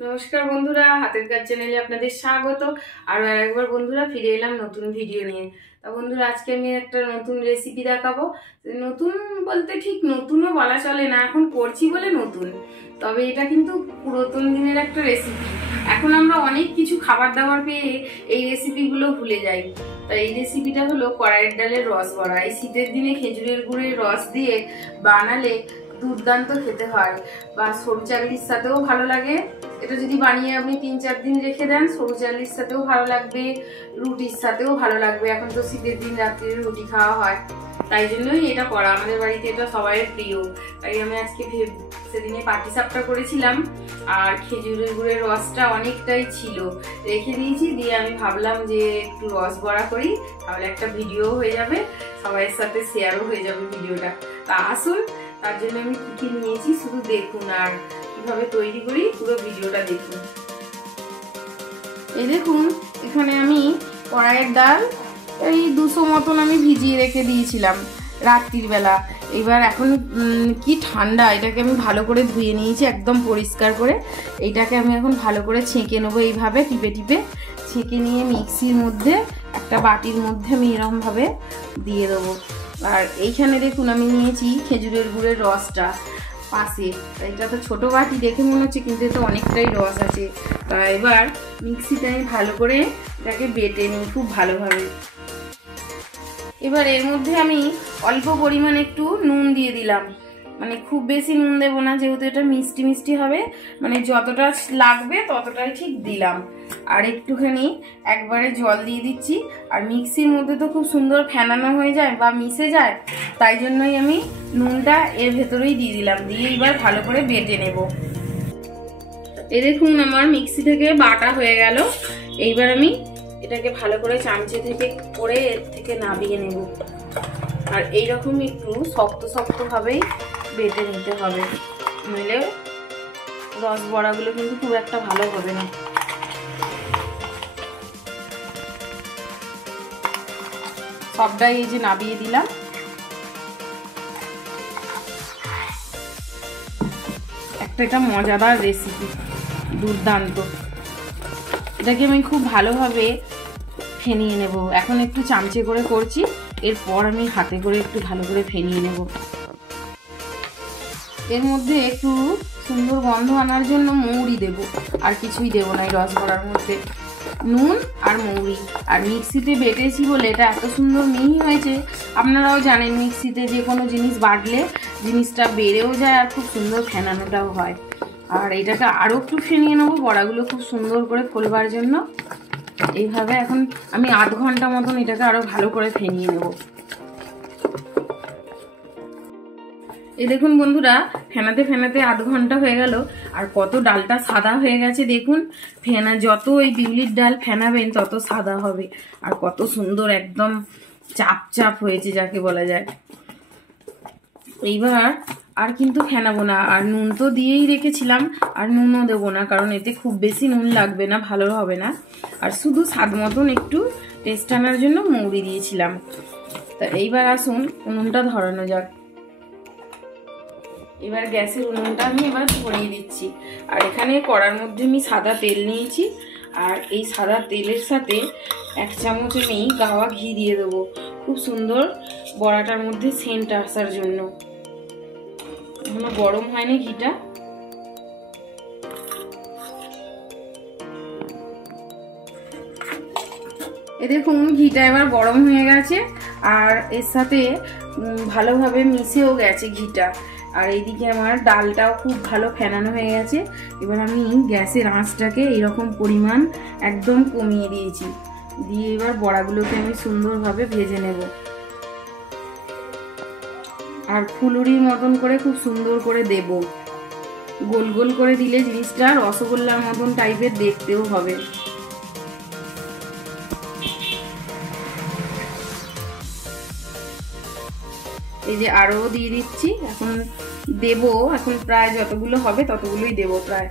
নমস্কার বন্ধুরা, হাতের কাজ চ্যানেলে আপনাদের স্বাগত। আর একবার বন্ধুরা ফিরে এলাম নতুন ভিডিও নিয়ে। তা বন্ধুরা, আজকে আমি একটা নতুন রেসিপি দেখাবো। নতুন বলতে ঠিক নতুনও বলা চলে না, এখন করছি বলে নতুন, তবে এটা কিন্তু পুরাতন দিনের একটা রেসিপি। এখন আমরা অনেক কিছু খাবার দাবার পেয়ে এই রেসিপিগুলো ভুলে যাই। তাই এই রেসিপিটা হলো কড়াইয়ের ডালের রস বড়া। এই শীতের দিনে খেজুরের গুড়ের রস দিয়ে বানালে দুর্দান্ত খেতে হয়, বা সরু চালের সাথেও ভালো লাগে। এটা যদি বানিয়ে আপনি 3-4 দিন রেখে দেন, সরু চালের সাথেও ভালো লাগবে, রুটির সাথেও ভালো লাগবে। এখন তো শীতের দিন রাত্রে রুটি খাওয়া হয়, তাই জন্যই এটা করা। আমাদের বাড়িতে এটা সবাই প্রিয়। তাই আমি আজকে সেদিনে পাটিসাপটা করেছিলাম, আর খেজুরের গুড়ের রসটা অনেকটাই ছিল, রেখে দিয়েছি। দিয়ে আমি ভাবলাম যে একটু রস বড়া করি, তাহলে একটা ভিডিও হয়ে যাবে, সবাইয়ের সাথে শেয়ারও হয়ে যাবে ভিডিওটা। তা আসুন, তার জন্য আমি কি কি নিয়েছি শুধু দেখুন, আর কিভাবে তৈরি করি পুরো ভিডিওটা দেখুন। এই দেখুন, এখানে আমি কড়াইয়ের ডাল এই 200 মতন আমি ভিজিয়ে রেখে দিয়েছিলাম রাত্রির বেলা। এবার এখন কি ঠান্ডা, এটাকে আমি ভালো করে ধুয়ে নিয়েছি একদম পরিষ্কার করে। এইটাকে আমি এখন ভালো করে ছেঁকে নেবো, এইভাবে টিপে টিপে ছেঁকে নিয়ে মিক্সির মধ্যে একটা বাটির মধ্যে আমি এরকমভাবে দিয়ে দেবো। আর এইখানে দেখুন আমি নিয়েছি খেজুরের গুড়ের রসটা পাশে। এটা তো ছোট বাটি দেখে মনে হচ্ছে, কিন্তু এটা অনেকটাই রস আছে। তা এবার মিক্সিতে আমি ভালো করে এটাকে বেটে নিই খুব ভালোভাবে। এবার এর মধ্যে আমি অল্প পরিমাণ একটু নুন দিয়ে দিলাম, মানে খুব বেশি নুন দেবো না, যেহেতু এটা মিষ্টি মিষ্টি হবে, মানে যতটা লাগবে ততটাই ঠিক দিলাম। আর একটুখানি একবারে জল দিয়ে দিচ্ছি। আর মিক্সির মধ্যে তো খুব সুন্দর ফেনানো হয়ে যায় বা মিশে যায়, তাই জন্যই আমি নুনটা এর ভেতরেই দিয়ে দিলাম। দিয়ে এবার ভালো করে বেটে নেব। এই দেখুন আমার মিক্সি থেকে বাটা হয়ে গেল। এইবার আমি এটাকে ভালো করে চামচে থেকে করে এর থেকে নামিয়ে নেব। আর এইরকম একটু শক্ত শক্ত ভাবেই বেটে নিতে হবে, নইলে রস বড়াগুলো কিন্তু খুব একটা ভালো হবে না। সবটাই এই যে নামিয়ে দিলাম। এটা মজাদার রেসিপি, দুর্দান্ত। এটাকে আমি খুব ভালোভাবে ফেনিয়ে নেব। এখন একটু চামচে করে করছি, এরপর আমি হাতে করে একটু ভালো করে ফেনিয়ে নেব। এর মধ্যে একটু সুন্দর গন্ধ আনার জন্য মৌরি দেব, আর কিছুই দেব না এই রস বড়ার মধ্যে। নুন আর মৌরি। আর মিক্সিতে বেটেছি বলে এটা এত সুন্দর মিহি হয়েছে। আপনারাও জানেন মিক্সিতে যে কোনো জিনিস বাটলে জিনিসটা বেড়েও যায়, আর খুব সুন্দর ফেনানোটাও হয়। আর এটাকে আরও একটু ফেনিয়ে নেবো বড়াগুলো খুব সুন্দর করে ফোলবার জন্য। এইভাবে এখন আমি আধ ঘন্টা মতন এটাকে আরও ভালো করে ফেনিয়ে নেব। এই দেখুন বন্ধুরা, ফেনাতে ফেনাতে আধ ঘন্টা হয়ে গেল, আর কত ডালটা সাদা হয়ে গেছে দেখুন। ফেনা যত ওই বিউলির ডাল ফেনাবেন তত সাদা হবে, আর কত সুন্দর একদম চাপ চাপ হয়েছে যাকে বলা যায়। এইবার আর কিন্তু ফেনাবো না। আর নুন তো দিয়েই রেখেছিলাম, আর নুনও দেবো না, কারণ এতে খুব বেশি নুন লাগবে না, ভালো হবে না। আর শুধু স্বাদ মতন একটু টেস্ট আনার জন্য মৌরি দিয়েছিলাম। তা এইবার আসুন উনুনটা ধরানো যাক। এবার গ্যাসের উনুনটা আমি এবার ধরিয়ে দিচ্ছি। আর এখানে কড়ার মধ্যে আমি সাদা তেল নিয়েছি, আর এই সাদা তেলের সাথে 1 চামচ আমি গাওয়া ঘি দিয়ে দেবো, খুব সুন্দর বড়াটার মধ্যে সেন্ট আসার জন্য। এখনো গরম হয়নি ঘিটা। এ দেখুন ঘিটা এবার গরম হয়ে গেছে, আর এর সাথে ভালোভাবে মিশেও গেছে ঘিটা। আর এইদিকে আমার ডালটাও খুব ভালো ফেনানো হয়ে গেছে। এবার আমি গ্যাসের আঁচটাকে এইরকম পরিমাণ একদম কমিয়ে দিয়েছি। দিয়ে এবার বড়াগুলোকে আমি সুন্দরভাবে ভেজে নেব। আর ফুলুরির মতন করে খুব সুন্দর করে দেব। গোল গোল করে দিলে জিনিসটা রসগোল্লার মতন টাইপের দেখতেও হবে। এই যে আরো দিয়ে দিচ্ছি, এখন দেব, এখন প্রায় যতগুলো হবে ততগুলোই দেব প্রায়।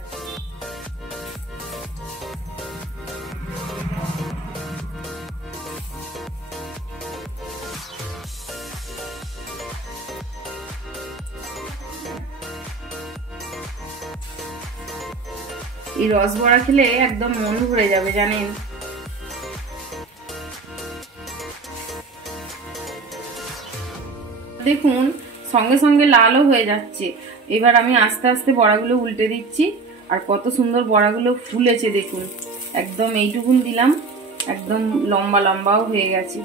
এই রস বড়া খেলে একদম মন ভরে যাবে জানেন। দেখুন সঙ্গে সঙ্গে লালও হয়ে যাচ্ছে। এবার আমি আস্তে আস্তে বড়াগুলো উল্টে দিচ্ছি। আর কত সুন্দর বড়াগুলো ফুলেছে দেখুন, একদম এইটুকুন দিলাম, একদম লম্বা লম্বাও হয়ে গেছে।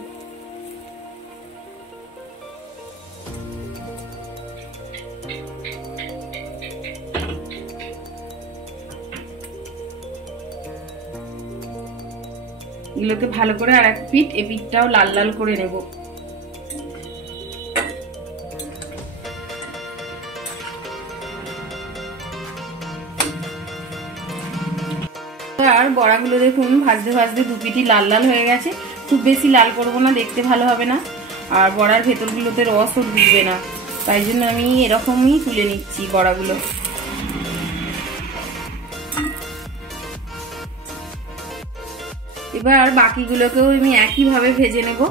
এগুলোকে ভালো করে আর এক পিঠ, এ পিঠটাও লাল লাল করে নেব। আর বড়াগুলো দেখুন ভাজতে ভাজতে দু পিঠই লাল লাল হয়ে গেছে। খুব বেশি লাল করব না, দেখতে ভালো হবে না, আর বড়ার ভেতরগুলোতে রসও ঢুকবে না, তাই জন্য আমি এরকমই তুলে নিচ্ছি বড়াগুলো। এবার বাকিগুলোকেও আমি একইভাবে ভেজে নেব।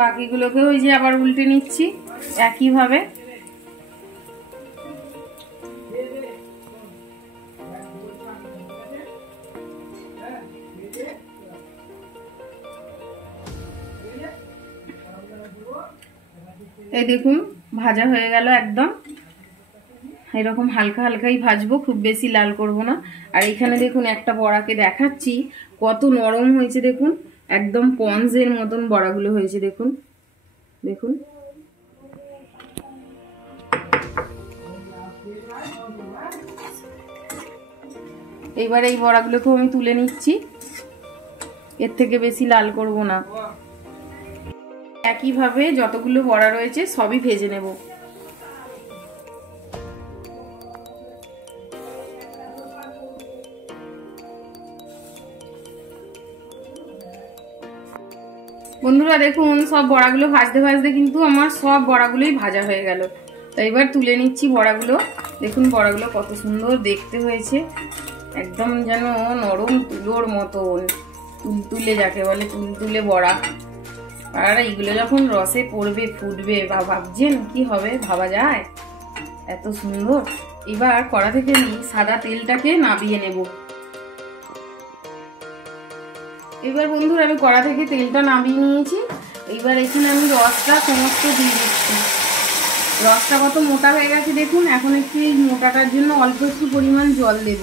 বাকিগুলোকে ওই যে আবার উল্টে নিচ্ছি একইভাবে। এই দেখুন ভাজা হয়ে গেল একদম, এরকম হালকা হালকাই ভাজবো, খুব বেশি লাল করব না। আর এখানে দেখুন একটা বড়াকে দেখাচ্ছি, কত নরম হয়েছে দেখুন, একদম পঞ্জের মতন বড়াগুলো হয়েছে দেখুন, দেখুন। এইবার এই বড়াগুলোকেও আমি তুলে নিচ্ছি, এর থেকে বেশি লাল করব না। একইভাবে যতগুলো বড়া রয়েছে সবই ভেজে নেব। বন্ধুরা দেখুন সব বড়াগুলো ভাজতে ভাজতে কিন্তু আমার সব বড়াগুলোই ভাজা হয়ে গেল। তো এবার তুলে নিচ্ছি বড়াগুলো। দেখুন বড়াগুলো কত সুন্দর দেখতে হয়েছে, একদম যেন নরম তুলোর মতন, তুলতুলে যাকে বলে, তুলতুলে বড়া। আর এইগুলো যখন রসে পড়বে ফুটবে, বা ভাবছেন কি হবে, ভাবা যায় এত সুন্দর। এবার কড়া থেকে আমি সাদা তেলটাকে নাবিয়ে নেব। এবার বন্ধুরা আমি কড়া থেকে তেলটা নামিয়ে নিয়েছি। এইবার এখানে আমি রসটা সমস্ত দিয়ে দিচ্ছি। রসটা কত মোটা হয়ে গেছে দেখুন। এখন একটু এই মোটাটার জন্য অল্প একটু পরিমাণ জল দেব।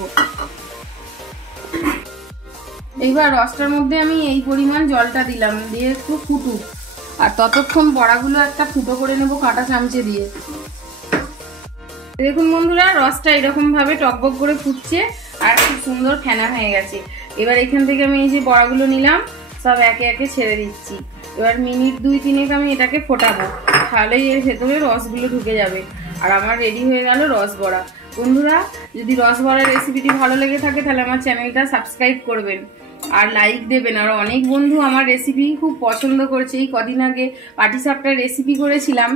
এইবার রসটার মধ্যে আমি এই পরিমাণ জলটা দিলাম, দিয়ে একটু ফুটুক। আর ততক্ষণ বড়াগুলো একটা ফুটো করে নেব কাঁটা চামচে দিয়ে। দেখুন বন্ধুরা রসটা এরকম ভাবে টকবক করে ফুটছে আর খুব সুন্দর ফেনা হয়ে গেছে। এবার এখান থেকে আমি এই যে বড়াগুলো নিলাম সব একে একে ছেড়ে দিচ্ছি। এবার মিনিট 2-3 আমি এটাকে ফোটাবো, তাহলেই এর ভেতরে রসগুলো ঢুকে যাবে। আর আমার রেডি হয়ে গেল রস বড়া। বন্ধুরা যদি রস বড়ার রেসিপিটি ভালো লেগে থাকে তাহলে আমার চ্যানেলটা সাবস্ক্রাইব করবেন আর লাইক দেবেন। আর অনেক বন্ধু আমার রেসিপি খুব পছন্দ করছে। এই কদিন আগে পাটিসাপটার রেসিপি করেছিলাম,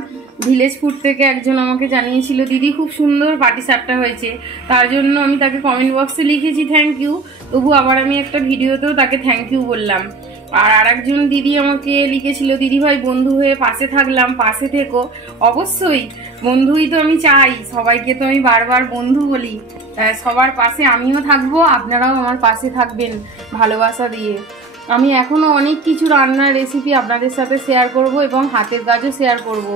ভিলেজ ফুড থেকে একজন আমাকে জানিয়েছিল দিদি খুব সুন্দর পাটিসাপটা হয়েছে। তার জন্য আমি তাকে কমেন্ট বক্সে লিখেছি থ্যাংক ইউ, তবু আবার আমি একটা ভিডিওতেও তাকে থ্যাংক ইউ বললাম। আর আরেকজন দিদি আমাকে লিখেছিল দিদি ভাই বন্ধু হয়ে পাশে থাকলাম, পাশে থেকো। অবশ্যই বন্ধুই তো আমি চাই, সবাইকে তো আমি বারবার বন্ধু বলি, সবার পাশে আমিও থাকবো, আপনারাও আমার পাশে থাকবেন ভালোবাসা দিয়ে। আমি এখনো অনেক কিছু রান্নার রেসিপি আপনাদের সাথে শেয়ার করব এবং হাতের কাজও শেয়ার করব।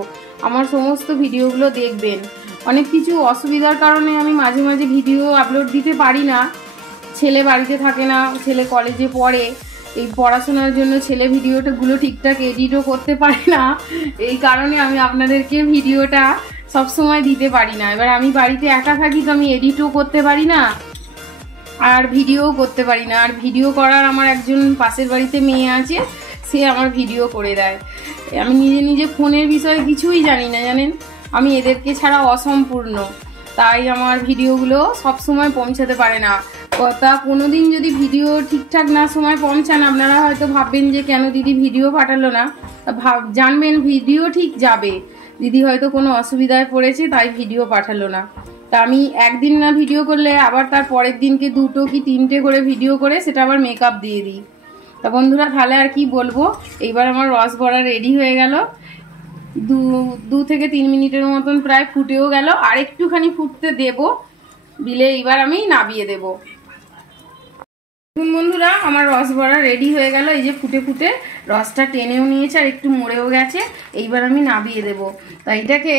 আমার সমস্ত ভিডিওগুলো দেখবেন। অনেক কিছু অসুবিধার কারণে আমি মাঝে মাঝে ভিডিও আপলোড দিতে পারি না। ছেলে বাড়িতে থাকে না, ছেলে কলেজে পড়ে, এই পড়াশোনার জন্য ছেলে ভিডিওটাগুলো ঠিকঠাক এডিটও করতে পারে না। এই কারণে আমি আপনাদেরকে ভিডিওটা সবসময় দিতে পারি না। এবার আমি বাড়িতে একা থাকি তো আমি এডিটও করতে পারি না আর ভিডিও করতে পারি না। আর ভিডিও করার আমার একজন পাশের বাড়িতে মেয়ে আছে, সে আমার ভিডিও করে দেয়। আমি নিজে নিজে ফোনের বিষয়ে কিছুই জানি না জানেন, আমি এদেরকে ছাড়া অসম্পূর্ণ, তাই আমার ভিডিওগুলো সব সময় পৌঁছাতে পারে না। তা কোনোদিন যদি ভিডিও ঠিকঠাক না সময় পৌঁছান আপনারা হয়তো ভাববেন যে কেন দিদি ভিডিও পাঠালো না। জানবেন ভিডিও ঠিক যাবে, দিদি হয়তো কোনো অসুবিধায় পড়েছে তাই ভিডিও পাঠালো না। তা আমি একদিন না ভিডিও করলে আবার তার পরের দিনকে 2টো কি 3টে করে ভিডিও করে সেটা আবার মেকআপ দিয়ে দিই। তা বন্ধুরা তাহলে আর কি বলবো, এইবার আমার রস বড়া রেডি হয়ে গেল। 2 থেকে 3 মিনিটের মতন প্রায় ফুটেও গেল, আর একটুখানি ফুটতে দেব, দিলে এইবার আমি নাবিয়ে দেব। বন্ধুরা আমার রস বড়া রেডি হয়ে গেল, এই যে ফুটে ফুটে রসটা টেনেও নিয়েছে আর একটু মরেও গেছে। এইবার আমি নাবিয়ে দেব। তাই এটাকে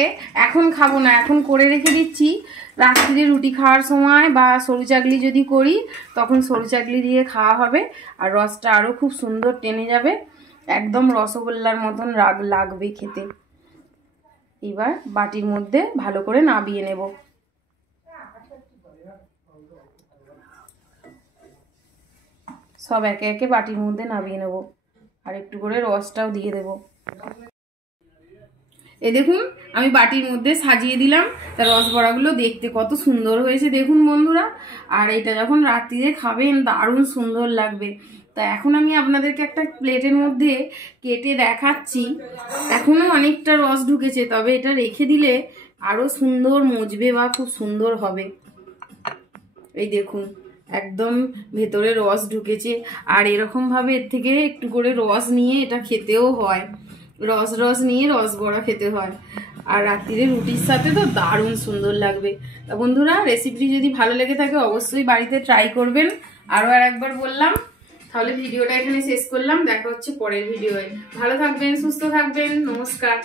এখন খাবো না, এখন করে রেখে দিচ্ছি, রাত্রিরে রুটি খাওয়ার সময় বা সরু চাকলি যদি করি তখন সরু চাকলি দিয়ে খাওয়া হবে, আর রসটা আরও খুব সুন্দর টেনে যাবে, একদম রসগোল্লার মতন লাগবে খেতে। এবার বাটির মধ্যে ভালো করে নাবিয়ে নেব। সব একে একে বাটির মধ্যে নামিয়ে নেব, আর একটু করে রসটাও দিয়ে দেব। এই দেখুন আমি বাটির মধ্যে সাজিয়ে দিলাম, তার রস বড়াগুলো দেখতে কত সুন্দর হয়েছে দেখুন বন্ধুরা। আর এটা যখন রাত্রিরে খাবেন দারুণ সুন্দর লাগবে। তা এখন আমি আপনাদেরকে একটা প্লেটের মধ্যে কেটে দেখাচ্ছি। এখনো অনেকটা রস ঢুকেছে, তবে এটা রেখে দিলে আরো সুন্দর মজবে বা খুব সুন্দর হবে। এই দেখুন একদম ভেতরে রস ঢুকেছে, আর এরকম ভাবে এর থেকে একটু করে রস নিয়ে এটা খেতেও হয়, রস নিয়ে রস বড়া খেতে হয়, আর রাত্রিরে রুটির সাথে তো দারুণ সুন্দর লাগবে। তা বন্ধুরা রেসিপিটি যদি ভালো লেগে থাকে অবশ্যই বাড়িতে ট্রাই করবেন। আরও একবার বললাম, তাহলে ভিডিওটা এখানে শেষ করলাম, দেখা হচ্ছে পরের ভিডিওয়ে। ভালো থাকবেন, সুস্থ থাকবেন, নমস্কার।